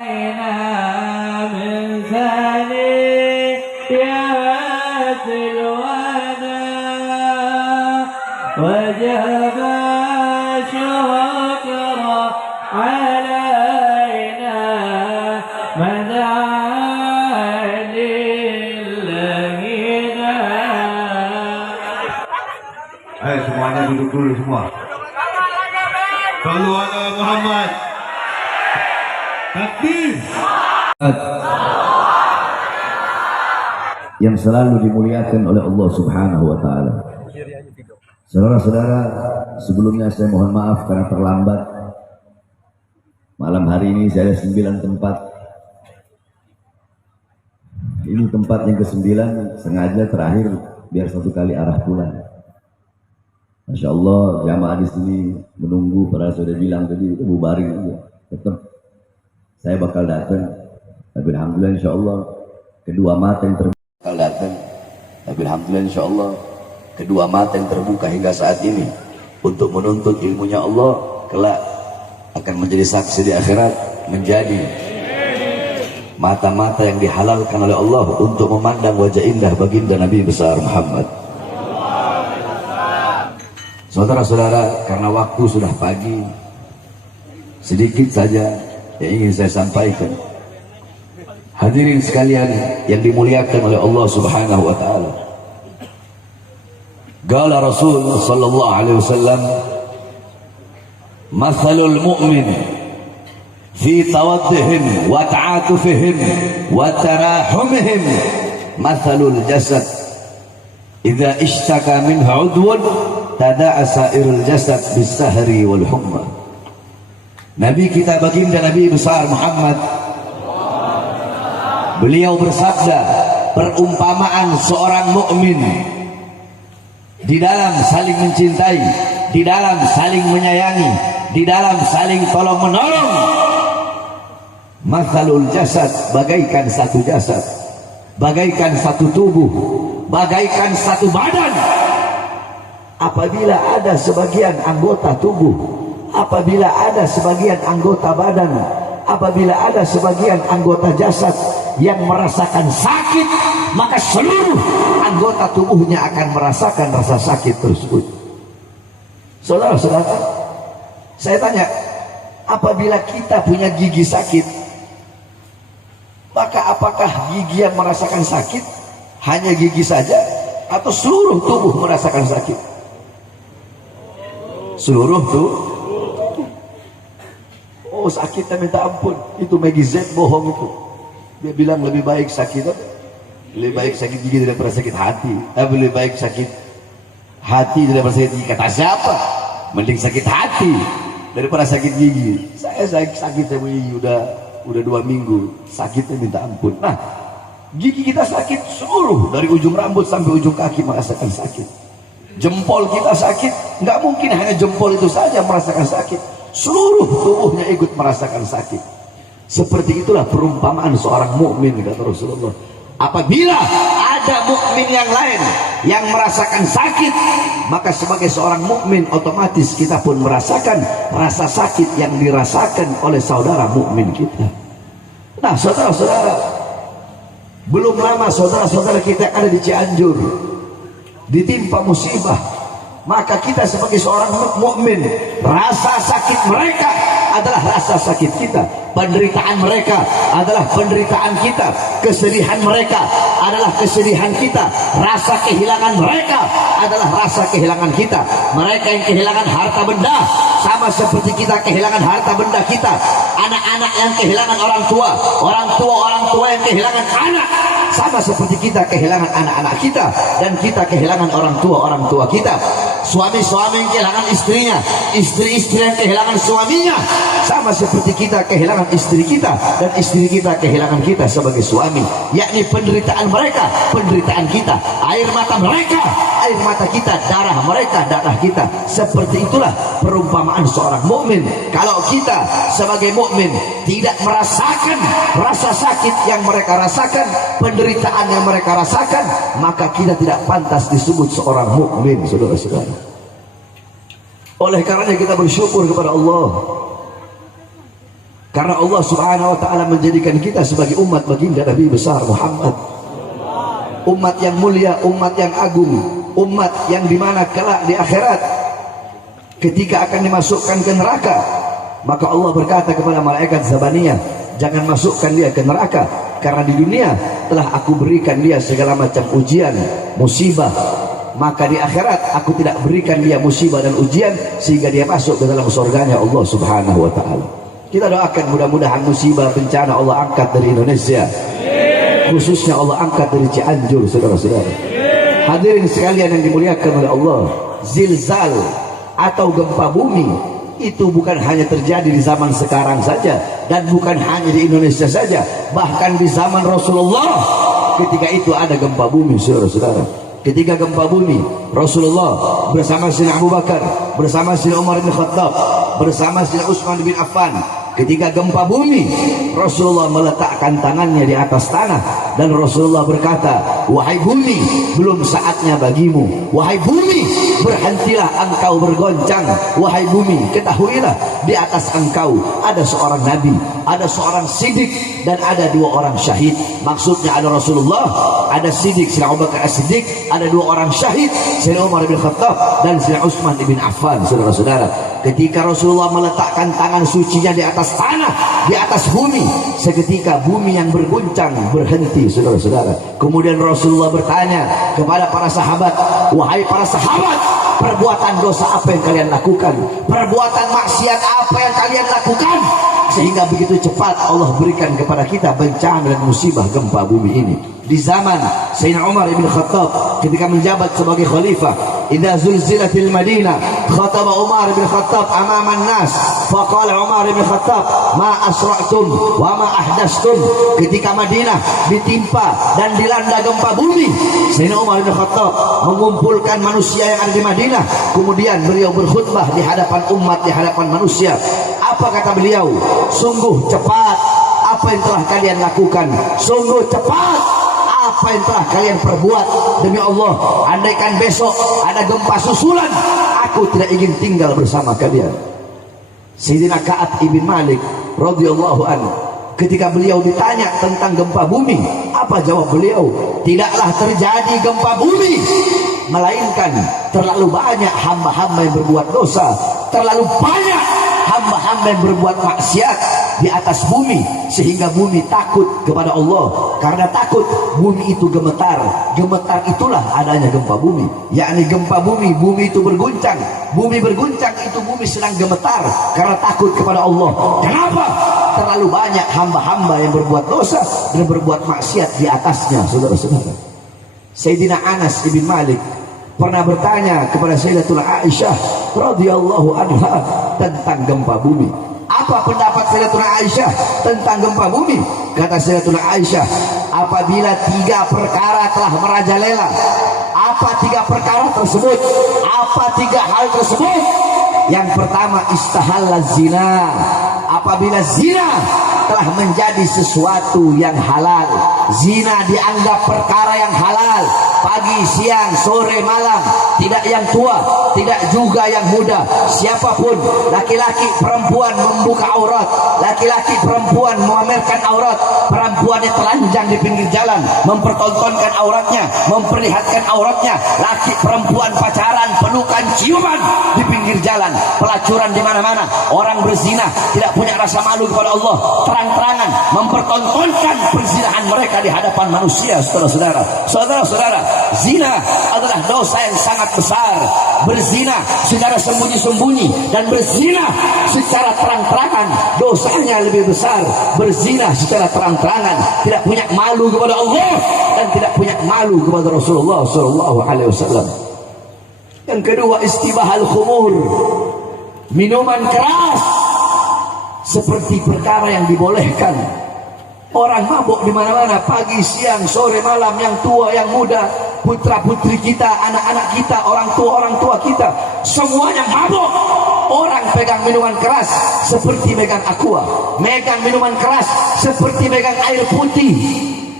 من ثنيات الوداع وجب الشكر علينا مدعا لله. Ayo semuanya duduk dulu semua. Sallu ala Muhammad. Takbir. Yang selalu dimuliakan oleh Allah Subhanahu wa taala. Saudara-saudara, sebelumnya saya mohon maaf karena terlambat. Malam hari ini saya ada 9 tempat. Ini tempat yang ke-9, sengaja terakhir biar satu kali arah pulang. Masya Allah, jamaah di sini menunggu, padahal sudah bilang tadi itu bubarin aja. Tetap saya bakal datang. Tapi alhamdulillah insya Allah kedua mata yang terbuka datang. Tapi alhamdulillah insya Allah kedua mata yang terbuka hingga saat ini untuk menuntut ilmunya Allah, kelak akan menjadi saksi di akhirat, menjadi mata-mata yang dihalalkan oleh Allah untuk memandang wajah indah baginda Nabi besar Muhammad. Saudara-saudara, karena waktu sudah pagi, sedikit saja yang ingin saya sampaikan. Hadirin sekalian yang dimuliakan oleh Allah Subhanahu wa taala. Qala Rasul sallallahu alaihi wasallam, "Mathalul mu'min fi tawaddihim wa ta'atufihim wa tarahumihim mathalul jasad idza ishtaka minhu 'udwun tada'a sa'irul jasad bis-sahri wal humma." Nabi kita baginda Nabi besar Muhammad, beliau bersabda, perumpamaan seorang mukmin di dalam saling mencintai, di dalam saling menyayangi, di dalam saling tolong menolong, mathalul jasad, bagaikan satu jasad, bagaikan satu tubuh, bagaikan satu badan. Apabila ada sebagian anggota tubuh, apabila ada sebagian anggota badan, apabila ada sebagian anggota jasad yang merasakan sakit, maka seluruh anggota tubuhnya akan merasakan rasa sakit tersebut. Saudara-saudara, saya tanya, apabila kita punya gigi sakit, maka apakah gigi yang merasakan sakit hanya gigi saja atau seluruh tubuh merasakan sakit? Seluruh tuh. Oh, sakitnya minta ampun. Itu Maggie Z bohong itu. Dia bilang lebih baik sakit, lebih baik sakit gigi daripada sakit hati. Lebih baik sakit hati daripada sakit gigi. Kata siapa? Mending sakit hati daripada sakit gigi. Saya sakit sama gigi udah 2 minggu. Sakitnya minta ampun. Nah, gigi kita sakit seluruh dari ujung rambut sampai ujung kaki merasakan sakit. Jempol kita sakit, nggak mungkin hanya jempol itu saja merasakan sakit. Seluruh tubuhnya ikut merasakan sakit. Seperti itulah perumpamaan seorang mukmin, kata Rasulullah. Apabila ada mukmin yang lain yang merasakan sakit, maka sebagai seorang mukmin otomatis kita pun merasakan rasa sakit yang dirasakan oleh saudara mukmin kita. Nah, saudara-saudara, belum lama saudara-saudara kita yang ada di Cianjur ditimpa musibah, maka kita sebagai seorang mukmin, rasa sakit mereka adalah rasa sakit kita, penderitaan mereka adalah penderitaan kita, kesedihan mereka adalah kesedihan kita, rasa kehilangan mereka adalah rasa kehilangan kita. Mereka yang kehilangan harta benda sama seperti kita kehilangan harta benda kita. Anak-anak yang kehilangan orang tua yang kehilangan anak sama seperti kita kehilangan anak-anak kita, dan kita kehilangan orang tua kita. Suami-suami yang kehilangan istrinya, istri-istri yang kehilangan suaminya sama seperti kita kehilangan istri kita, dan istri kita kehilangan kita sebagai suami. Yakni penderitaan mereka, penderitaan kita. Air mata mereka, air mata kita. Darah mereka, darah kita. Seperti itulah perumpamaan seorang mukmin. Kalau kita sebagai mukmin tidak merasakan rasa sakit yang mereka rasakan, penderitaan yang mereka rasakan, maka kita tidak pantas disebut seorang mukmin, saudara-saudara. Oleh karenanya kita bersyukur kepada Allah. Karena Allah Subhanahu wa taala menjadikan kita sebagai umat baginda Nabi besar Muhammad. Umat yang mulia, umat yang agung, umat yang dimana kelak di akhirat ketika akan dimasukkan ke neraka, maka Allah berkata kepada malaikat Zabaniyah, jangan masukkan dia ke neraka, karena di dunia telah aku berikan dia segala macam ujian, musibah, maka di akhirat aku tidak berikan dia musibah dan ujian sehingga dia masuk ke dalam surganya Allah Subhanahu wa taala. Kita doakan mudah-mudahan musibah bencana Allah angkat dari Indonesia, khususnya Allah angkat dari Cianjur, saudara-saudara. Hadirin sekalian yang dimuliakan oleh Allah, zilzal atau gempa bumi itu bukan hanya terjadi di zaman sekarang saja, dan bukan hanya di Indonesia saja, bahkan di zaman Rasulullah ketika itu ada gempa bumi, saudara-saudara. Ketika gempa bumi, Rasulullah bersama Sayyidina Abu Bakar, bersama Sayyidina Umar bin Khattab, bersama Sayyidina Utsman bin Affan, ketika gempa bumi, Rasulullah meletakkan tangannya di atas tanah dan Rasulullah berkata, wahai bumi, belum saatnya bagimu. Wahai bumi, berhentilah engkau bergoncang. Wahai bumi, ketahuilah di atas engkau ada seorang nabi, ada seorang siddiq, dan ada 2 orang syahid. Maksudnya ada Rasulullah, ada siddiq Sayyidina Abu Bakar as-Siddiq, ada 2 orang syahid Sayyidina Umar bin Khattab dan Sayyidina Utsman bin Affan. Saudara-saudara, ketika Rasulullah meletakkan tangan sucinya di atas tanah, di atas bumi, seketika bumi yang berguncang berhenti, saudara-saudara. Kemudian Rasulullah bertanya kepada para sahabat, wahai para sahabat, perbuatan dosa apa yang kalian lakukan? Perbuatan maksiat apa yang kalian lakukan? Sehingga begitu cepat Allah berikan kepada kita bencana dan musibah gempa bumi ini. Di zaman Sayyidina Umar bin Khattab ketika menjabat sebagai khalifah, idza zulzilatil Madinah khataba Umar bin Khattab amaman nas, faqala Umar bin Khattab ma asra'tum wa ma ahdastum. Ketika Madinah ditimpa dan dilanda gempa bumi, Sayyidina Umar bin Khattab mengumpulkan manusia yang ada di Madinah, kemudian beliau berkhutbah di hadapan umat, di hadapan manusia. Apa kata beliau? Sungguh cepat apa yang telah kalian lakukan, sungguh cepat apa yang telah kalian perbuat. Demi Allah, andaikan besok ada gempa susulan, aku tidak ingin tinggal bersama kalian. Sayyidina Ka'ab ibn Malik radhiyallahu anhu, ketika beliau ditanya tentang gempa bumi, apa jawab beliau? Tidaklah terjadi gempa bumi, melainkan terlalu banyak hamba-hamba yang berbuat dosa, terlalu banyak hamba-hamba yang berbuat maksiat di atas bumi, sehingga bumi takut kepada Allah. Karena takut, bumi itu gemetar. Gemetar itulah adanya gempa bumi. Yakni gempa bumi, bumi itu berguncang. Bumi berguncang itu bumi sedang gemetar karena takut kepada Allah. Kenapa? Terlalu banyak hamba-hamba yang berbuat dosa dan berbuat maksiat di atasnya, saudara-saudara. Sayyidina Anas ibn Malik pernah bertanya kepada Sayyidatuna Aisyah radhiyallahu anha tentang gempa bumi. Apa pendapat Sayyidatuna Aisyah tentang gempa bumi? Kata Sayyidatuna Aisyah, apabila 3 perkara telah merajalela. Apa 3 perkara tersebut? Apa 3 hal tersebut? Yang pertama, istahalla zina. Apabila zina telah menjadi sesuatu yang halal, zina dianggap perkara yang halal, pagi, siang, sore, malam, tidak yang tua, tidak juga yang muda, siapapun, laki-laki, perempuan membuka aurat, laki-laki, perempuan memamerkan aurat, perempuan yang telanjang di pinggir jalan, mempertontonkan auratnya, memperlihatkan auratnya, laki, perempuan pacaran, pelukan, ciuman di pinggir jalan, pelacuran di mana-mana, orang berzina, tidak punya rasa malu kepada Allah, terang-terangan mempertontonkan perzinahan mereka di hadapan manusia. Saudara-saudara, saudara-saudara, zina adalah dosa yang sangat besar. Berzina secara sembunyi-sembunyi dan berzina secara terang-terangan dosanya lebih besar. Berzina secara terang-terangan, tidak punya malu kepada Allah dan tidak punya malu kepada Rasulullah SAW. Yang kedua, istibahal khumur, minuman keras seperti perkara yang dibolehkan. Orang mabuk di mana-mana, pagi, siang, sore, malam, yang tua, yang muda, putra-putri kita, anak-anak kita, orang tua kita, semuanya mabuk. Orang pegang minuman keras seperti megang aqua, megang minuman keras seperti megang air putih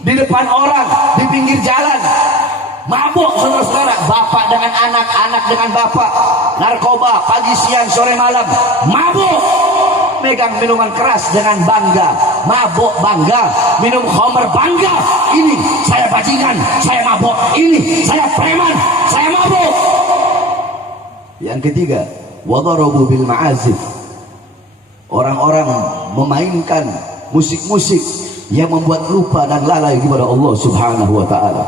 di depan orang, di pinggir jalan. Mabuk, saudara-saudara, bapak dengan anak, anak dengan bapak, narkoba, pagi, siang, sore, malam, mabuk. megang minuman keras dengan bangga, mabok bangga, minum khamr bangga. Ini saya bajingan, saya mabok. Ini saya preman, saya mabok. Yang ketiga, wadarabu bil ma'azif. Orang-orang memainkan musik-musik yang membuat lupa dan lalai kepada Allah Subhanahu wa taala.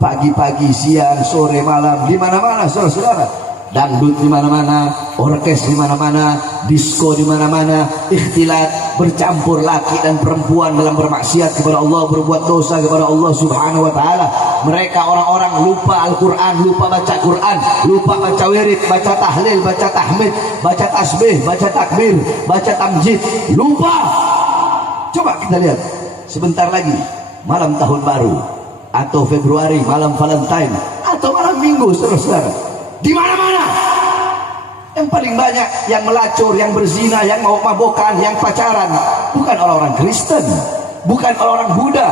Pagi-pagi, siang, sore, malam, di mana-mana saudara-saudara. Dangdut di mana-mana, orkes di mana-mana, disco di mana-mana, ikhtilat, bercampur laki dan perempuan dalam bermaksiat kepada Allah, berbuat dosa kepada Allah Subhanahu wa taala. Mereka orang-orang lupa Al-Qur'an, lupa baca Quran, lupa baca wirid, baca tahlil, baca tahmid, baca tasbih, baca takbir, baca tamjid, lupa. Coba kita lihat sebentar lagi malam tahun baru atau Februari, malam Valentine atau malam Minggu, saudara-saudara. Di mana-mana yang paling banyak yang melacur, yang berzina, yang mabok-mabokan, yang pacaran bukan orang-orang Kristen, bukan orang-orang Buddha,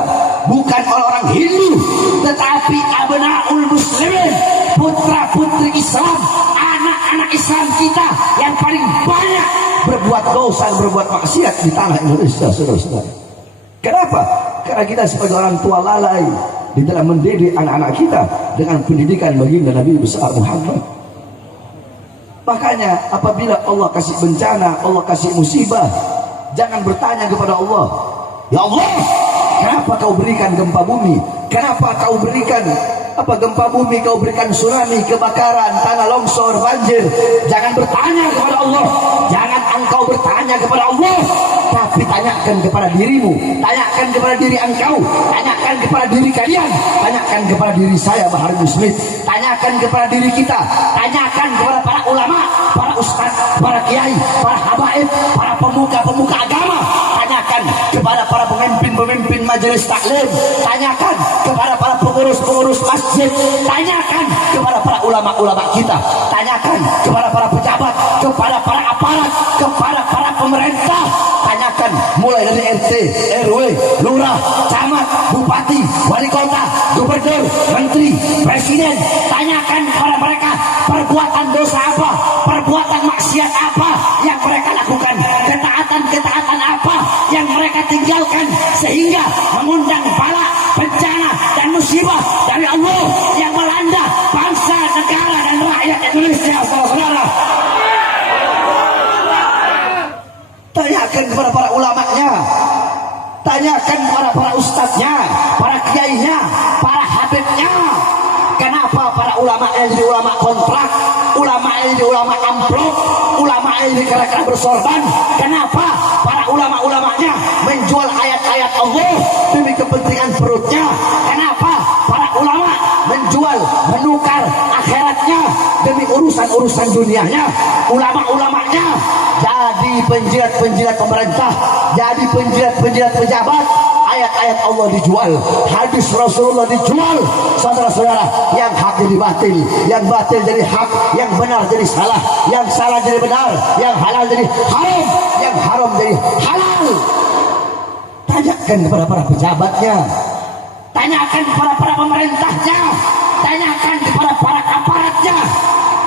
bukan orang-orang Hindu, tetapi abnaul muslimin, putra-putri Islam, anak-anak Islam kita yang paling banyak berbuat dosa, berbuat maksiat di tanah Indonesia, saudara-saudara. Kenapa? Karena kita sebagai orang tua lalai di dalam mendidik anak-anak kita dengan pendidikan baginda Nabi besar Muhammad. Makanya apabila Allah kasih bencana, Allah kasih musibah, jangan bertanya kepada Allah, ya Allah, kenapa kau berikan gempa bumi? Kenapa kau berikan gempa bumi, kau berikan tsunami, kebakaran, tanah longsor, banjir? Jangan bertanya kepada Allah, jangan engkau bertanya kepada Allah, tapi tanyakan kepada dirimu, tanyakan kepada diri engkau, tanyakan kepada diri kalian, tanyakan kepada diri saya Bahar Muslim, tanyakan kepada diri kita, tanyakan kepada para ulama, para ustaz, para kiai, para habaib, para pemuka-pemuka agama, tanyakan kepada para pemimpin-pemimpin majelis taklim, tanyakan kepada para pengurus-pengurus masjid, tanyakan kepada para ulama-ulama kita, tanyakan kepada para pejabat, kepada para aparat, kepada para pemerintah, tanyakan mulai dari RT, RW, lurah, camat, bupati, wali kota, gubernur, menteri, presiden, tanyakan kepada mereka perbuatan dosa apa, perbuatan maksiat apa yang mereka lakukan, ketaatan-ketaatan apa yang mereka tinggalkan sehingga mengundang bala, bencana dan musibah dari Allah yang melanda bangsa, negara dan rakyat Indonesia, saudara-saudara. Tanyakan kepada para ulamanya, tanyakan kepada para ustadznya, para kiainya, para habibnya. Kenapa para ulama jadi ulama kontrak, ulama jadi ulama amplop, ulama jadi kera-kera bersorban? Kenapa para ulama-ulamanya menjual ayat-ayat Allah demi kepentingan perutnya? Kenapa para ulama menjual, menukar akhiratnya demi urusan-urusan dunianya? Ulama-ulamanya jadi penjilat-penjilat pemerintah, jadi penjilat-penjilat pejabat. Ayat-ayat Allah dijual, hadis Rasulullah dijual, saudara-saudara. Yang hak jadi batil, yang batil jadi hak, yang benar jadi salah, yang salah jadi benar, yang halal jadi haram, yang haram jadi halal. Tanyakan kepada para pejabatnya, tanyakan kepada para pemerintahnya, tanyakan kepada para aparatnya,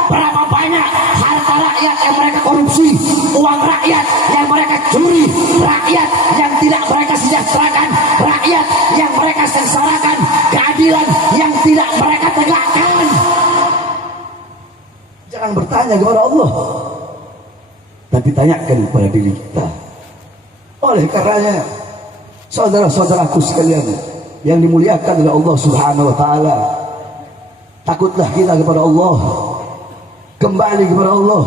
berapa banyak harta rakyat yang mereka korupsi, uang rakyat yang mereka curi, rakyat yang tidak mereka sejahterakan, rakyat yang mereka sengsarakan, keadilan yang tidak mereka tegakkan. Jangan bertanya kepada Allah, tapi tanyakan kepada diri kita. Oleh karenanya, saudara-saudaraku sekalian yang dimuliakan oleh Allah Subhanahu wa taala, takutlah kita kepada Allah, kembali kepada Allah,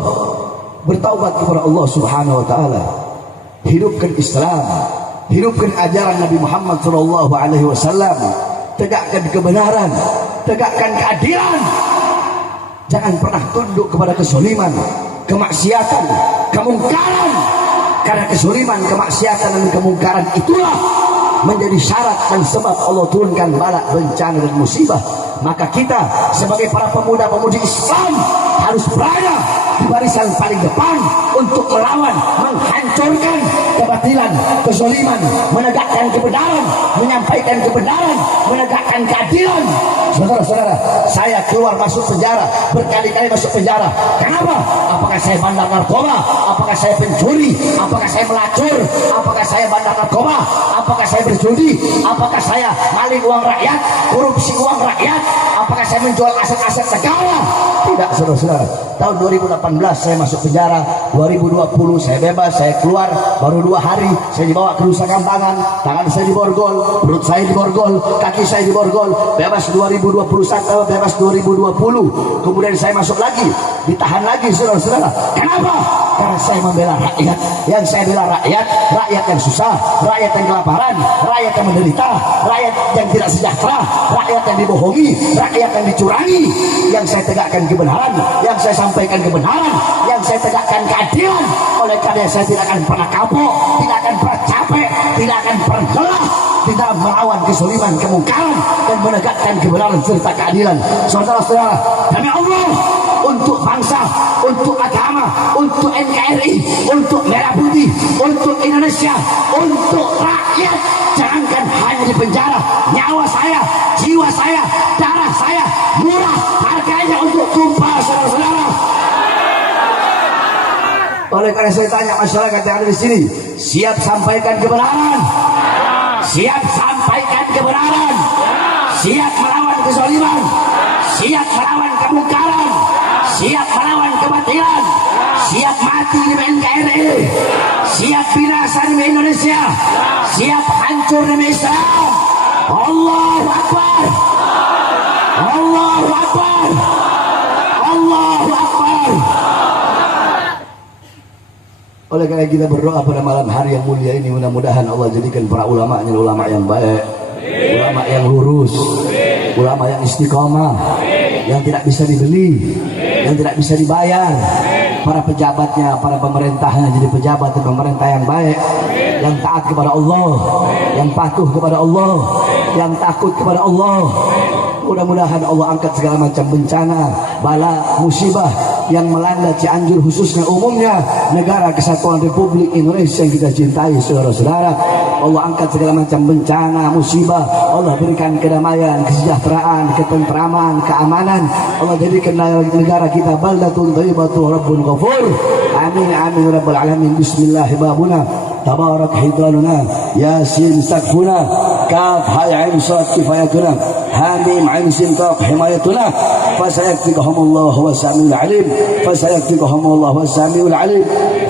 bertaubat kepada Allah Subhanahu wa taala, hidupkan Islam, hidupkan ajaran Nabi Muhammad sallallahu alaihi wasallam, tegakkan kebenaran, tegakkan keadilan. Jangan pernah tunduk kepada kezaliman, kemaksiatan, kemungkaran. Karena kezaliman, kemaksiatan dan kemungkaran itulah menjadi syarat dan sebab Allah turunkan bala, bencana dan musibah. Maka kita sebagai para pemuda-pemudi Islam harus berada di barisan paling depan untuk melawan, menghancurkan kebatilan, kezaliman, menegakkan kebenaran, menyampaikan kebenaran, menegakkan keadilan. Saudara-saudara, saya keluar masuk penjara, berkali-kali masuk penjara. Kenapa? Apakah saya bandar narkoba? Apakah saya pencuri? Apakah saya melacur? Apakah saya bandar narkoba? Apakah saya berjudi? Apakah saya maling uang rakyat, korupsi uang rakyat? Apakah saya menjual aset-aset negara? Tidak, saudara-saudara. Tahun 2018 saya masuk penjara, 2020 saya bebas, saya keluar baru 2 hari saya dibawa kerusakan tangan saya diborgol, perut saya diborgol, kaki saya diborgol. Bebas 2021, bebas 2020. Kemudian saya masuk lagi, ditahan lagi, saudara-saudara. Kenapa? Karena saya membela rakyat. Yang saya bela rakyat, rakyat yang susah, rakyat yang kelaparan, rakyat yang menderita, rakyat yang tidak sejahtera, rakyat yang dibohongi, rakyat yang dicurangi. Yang saya tegakkan kebenaran, yang saya sampaikan kebenaran, yang saya tegakkan keadilan. Oleh karena saya tidak akan pernah kapok, tidak akan pernah capek, tidak akan pernah lelah di dalam melawan kezaliman, kemungkaran, dan menegakkan kebenaran serta keadilan. Saudara-saudara, demi Allah, untuk bangsa, untuk agama, untuk NKRI, untuk Merah Putih, untuk Indonesia, untuk rakyat. Jangankan hanya di penjara, nyawa saya, jiwa saya, darah saya murah harganya untuk tumpah, saudara-saudara. Oleh karena saya tanya masyarakat yang ada di sini, siap sampaikan kebenaran? Siap sampaikan kebenaran? Siap melawan kezaliman? Siap melawan kemungkaran? Siap melawan kebatilan? Siap mati demi NKRI? Siap binasa demi Indonesia? Siap hancur demi Islam? Allahu Akbar! Allahu Akbar! Allahu Akbar! Oleh karena kita berdoa pada malam hari yang mulia ini, mudah-mudahan Allah jadikan para ulama-Nya ulama yang baik, ulama yang lurus, ulama yang istiqomah, yang tidak bisa dibeli, yang tidak bisa dibayar. Para pejabatnya, para pemerintahnya jadi pejabat dan pemerintah yang baik, yang taat kepada Allah, yang patuh kepada Allah, yang takut kepada Allah. Mudah-mudahan Allah angkat segala macam bencana, bala, musibah yang melanda Cianjur, khususnya umumnya negara kesatuan Republik Indonesia yang kita cintai, saudara-saudara. Allah angkat segala macam bencana, musibah. Allah berikan kedamaian, kesejahteraan, ketentraman, keamanan. Allah jadikan negara kita baldatun thayyibatun rabbun ghafur. Amin amin rabbal alamin. Bismillahirrahmanirrahim. Tabarak hidranuna, Yasin sakfuna, Kaf hay ain sad kifayatuna, Hamim ain sin qaf himayatuna. Fasayakfikahumullah wa samiul alim. Fasayakfikahumullah wa samiul alim.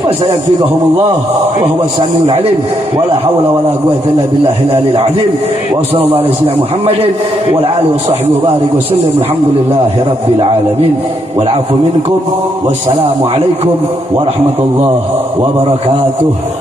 Fasayakfikahumullah wa huwa samiul alim. Wala hawla wala quwwata illa billahil aliyil azim. Wa sallallahu alaihi wasallam Muhammadin wa ala alihi wa sahbihi wa barik wa sallam. Alhamdulillahi rabbil alamin. Wal afu minkum. Wassalamu alaikum warahmatullahi wabarakatuh.